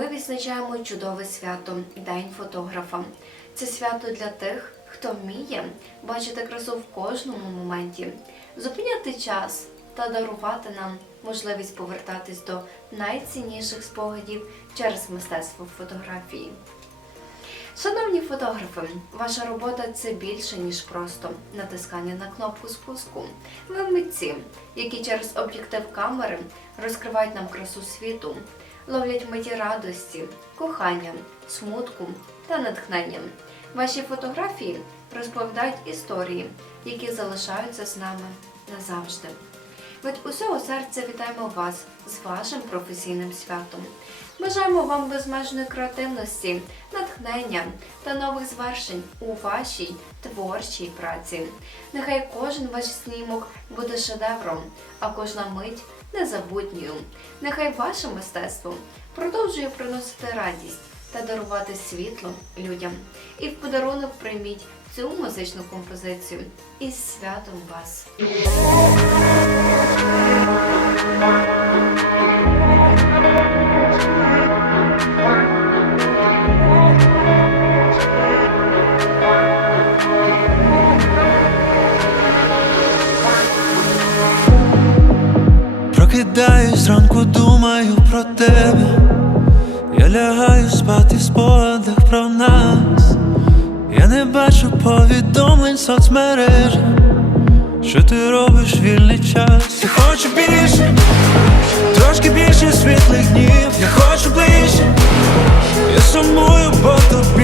відзначаємо чудове свято День фотографа. Це свято для тих, хто вміє бачити красу в кожному моменті, зупиняти час та дарувати нам можливість повертатись до найцінніших спогадів через мистецтво фотографії. Шановні фотографи, ваша робота це більше, ніж просто натискання на кнопку спуску. Ви митці, які через об'єктив камери розкривають нам красу світу, ловлять миті радості, кохання, смутку та натхнення. Ваші фотографії розповідають історії, які залишаються з нами назавжди. Від усього серця вітаємо вас з вашим професійним святом. Бажаємо вам безмежної креативності, натхнення та нових звершень у вашій творчій праці. Нехай кожен ваш знімок буде шедевром, а кожна мить незабутньою. Нехай ваше мистецтво продовжує приносити радість та дарувати світло людям. І в подарунок прийміть цю музичну композицію із святом вас! Зранку, думаю про тебе. Я лягаю спати в спогадах про нас. Я не бачу повідомлень в соцмережах. Що ти робиш вільний час? Я хочу більше, трошки більше світлих днів. Я хочу ближче. Я сумую по тобі,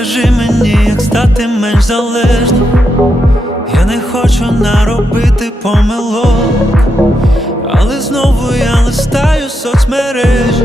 Підскажи мені, як стати менш залежним. Я не хочу наробити помилок, але знову я листаю соцмережі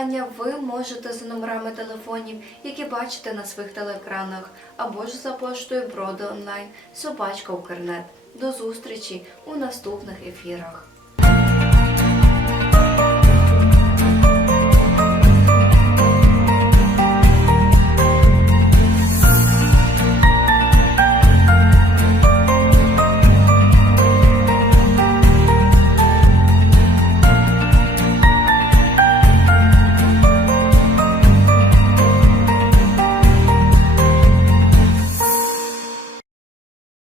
привітання ви можете за номерами телефонів, які бачите на своїх телеекранах, або ж за поштою броди онлайн собачка Укрнет. До зустрічі у наступних ефірах.